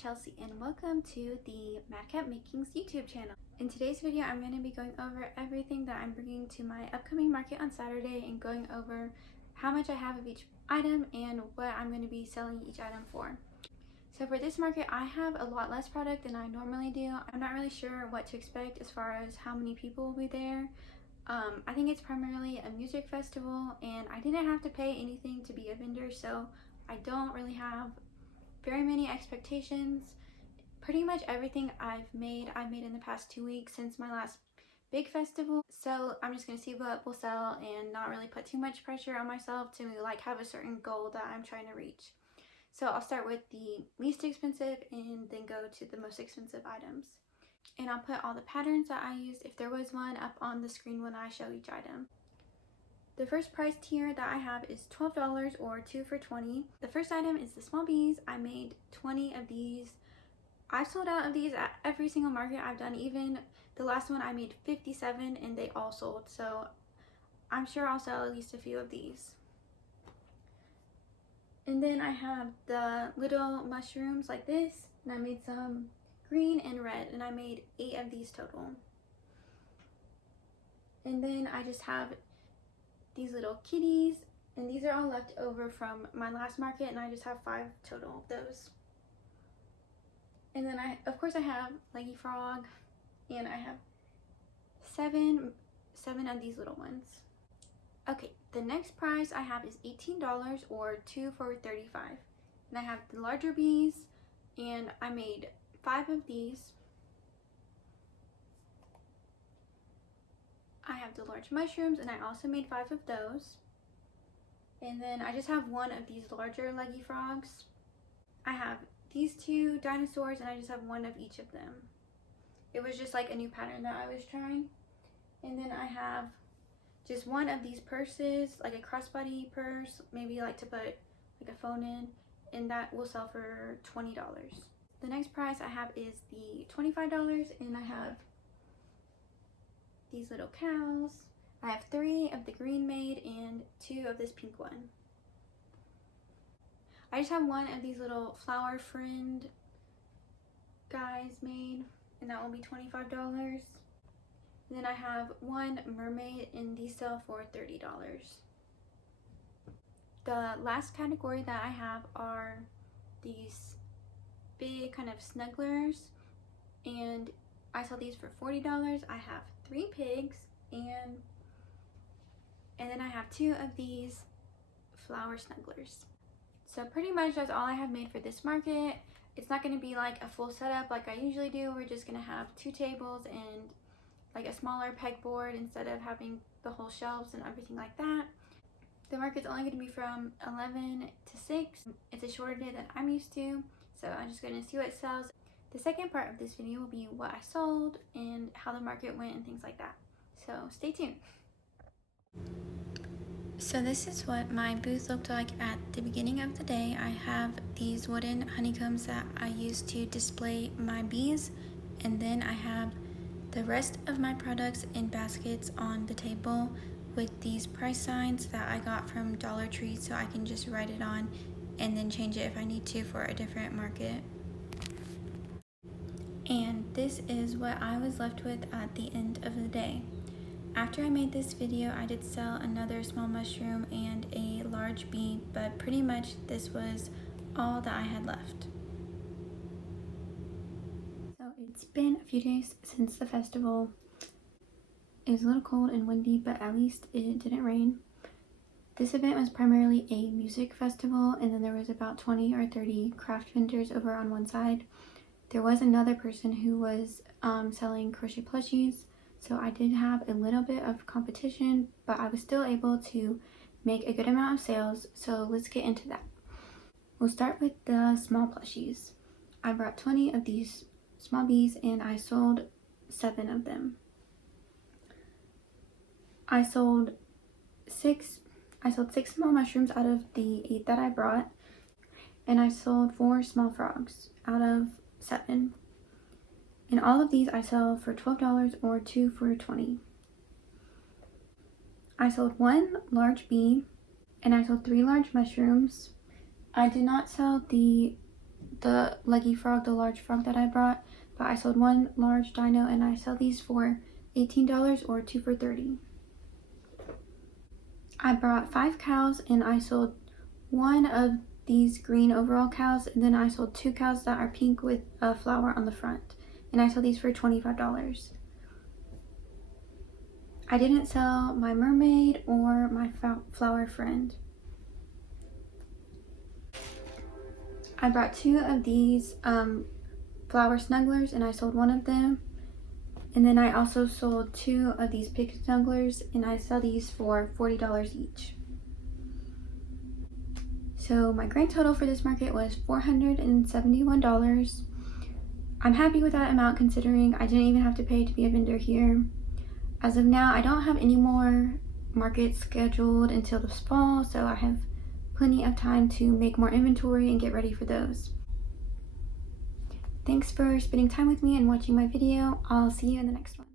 Chelsea and welcome to the Madcap Makings YouTube channel. In today's video, I'm going to be going over everything that I'm bringing to my upcoming market on Saturday and going over how much I have of each item and what I'm going to be selling each item for. So for this market, I have a lot less product than I normally do. I'm not really sure what to expect as far as how many people will be there. I think it's primarily a music festival and I didn't have to pay anything to be a vendor, so I don't really have very many expectations. Pretty much everything I've made in the past 2 weeks since my last big festival. So I'm just gonna see what will sell and not really put too much pressure on myself to like have a certain goal that I'm trying to reach. So I'll start with the least expensive and then go to the most expensive items. And I'll put all the patterns that I used, if there was one, up on the screen when I show each item. The first price tier that I have is $12 or 2 for $20. The first item is the small bees. I made 20 of these. I've sold out of these at every single market I've done. Even the last one I made 57 and they all sold. So I'm sure I'll sell at least a few of these. And then I have the little mushrooms like this. And I made some green and red and I made 8 of these total. And then I just have these little kitties, and these are all left over from my last market, and I just have 5 total of those. And then of course I have Leggy Frog, and I have seven of these little ones. Okay, the next price I have is $18 or 2 for $35. And I have the larger bees, and I made 5 of these. I have the large mushrooms and I also made 5 of those. And then I just have 1 of these larger leggy frogs. I have these 2 dinosaurs and I just have 1 of each of them. It was just like a new pattern that I was trying. And then I have just 1 of these purses, like a crossbody purse, maybe like to put like a phone in, and that will sell for $20. The next price I have is the $25, and I have these little cows. I have 3 of the green made and 2 of this pink one. I just have 1 of these little flower friend guys made, and that will be $25. And then I have 1 mermaid, and these sell for $30. The last category that I have are these big kind of snugglers, and I sell these for $40. I have 3 pigs and then I have 2 of these flower snugglers. So pretty much that's all I have made for this market. It's not going to be like a full setup like I usually do. We're just going to have 2 tables and like a smaller pegboard instead of having the whole shelves and everything like that. The market's only going to be from 11 to 6. It's a shorter day than I'm used to, so I'm just going to see what sells. The second part of this video will be what I sold and how the market went and things like that. So stay tuned. So this is what my booth looked like at the beginning of the day. I have these wooden honeycombs that I use to display my bees, and then I have the rest of my products in baskets on the table with these price signs that I got from Dollar Tree, so I can just write it on and then change it if I need to for a different market. And this is what I was left with at the end of the day. After I made this video, I did sell another small mushroom and a large bee, but pretty much this was all that I had left. So it's been a few days since the festival. It was a little cold and windy, but at least it didn't rain. This event was primarily a music festival, and then there was about 20 or 30 craft vendors over on one side. There was another person who was selling crochet plushies, so I did have a little bit of competition, but I was still able to make a good amount of sales, so let's get into that. We'll start with the small plushies. I brought 20 of these small bees and I sold 7 of them. I sold 6 small mushrooms out of the 8 that I brought, and I sold 4 small frogs out of 7. And all of these I sell for $12 or 2 for $20. I sold 1 large bee and I sold 3 large mushrooms. I did not sell the the leggy frog, the large frog that I brought, but I sold one large dino, and I sell these for $18 or 2 for $30. I brought 5 cows, and I sold one of these green overall cows, and then I sold 2 cows that are pink with a flower on the front, and I sold these for $25. I didn't sell my mermaid or my flower friend. I brought 2 of these flower snugglers, and I sold one of them. And then I also sold 2 of these pig snugglers, and I sell these for $40 each. So my grand total for this market was $471. I'm happy with that amount considering I didn't even have to pay to be a vendor here. As of now, I don't have any more markets scheduled until this fall, so I have plenty of time to make more inventory and get ready for those. Thanks for spending time with me and watching my video. I'll see you in the next one.